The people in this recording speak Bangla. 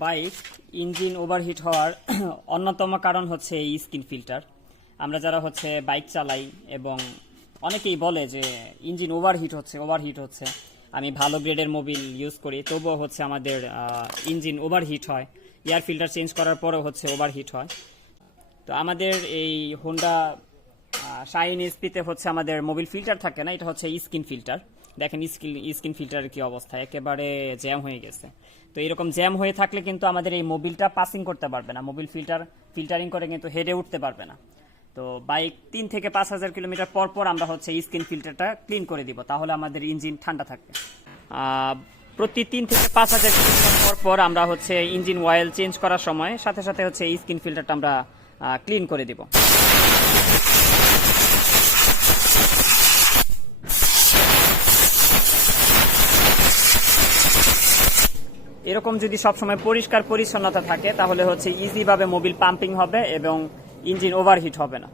বাইক ইঞ্জিন ওভারহিট হওয়ার অন্যতম কারণ হচ্ছে এই স্কিন ফিল্টার। আমরা যারা হচ্ছে বাইক চালাই এবং অনেকেই বলে যে ইঞ্জিন ওভারহিট হচ্ছে। আমি ভালো গ্রেডের মোবিল ইউজ করি, তবুও হচ্ছে আমাদের ইঞ্জিন ওভারহিট হয়। এয়ার ফিল্টার চেঞ্জ করার পরেও হচ্ছে ওভারহিট হয়। তো আমাদের এই হোন্ডা শাইন এসপিতে হচ্ছে আমাদের মোবিল ফিল্টার থাকে না, এটা হচ্ছে স্কিন ফিল্টার। দেখেন স্কিন ফিল্টারের কি অবস্থা, একেবারে জ্যাম হয়ে গেছে। তো এরকম জ্যাম হয়ে থাকলে কিন্তু আমাদের এই মোবিলটা পাসিং করতে পারবে না, মোবিল ফিল্টারিং করে কিন্তু হেডে উঠতে পারবে না। তো বাইক 3 থেকে 5,000 কিলোমিটার পর পর আমরা হচ্ছে স্কিন ফিল্টারটা ক্লিন করে দিব, তাহলে আমাদের ইঞ্জিন ঠান্ডা থাকবে। প্রতি 3 থেকে 5,000 কিলোমিটার পর পর আমরা হচ্ছে ইঞ্জিন অয়েল চেঞ্জ করার সময় সাথে সাথে হচ্ছে স্কিন ফিল্টারটা আমরা ক্লিন করে দিব। এরকম যদি সবসময় পরিষ্কার পরিচ্ছন্নতা থাকে তাহলে হচ্ছে ইজিভাবে মোবিল পাম্পিং হবে এবং ইঞ্জিন ওভারহিট হবে না।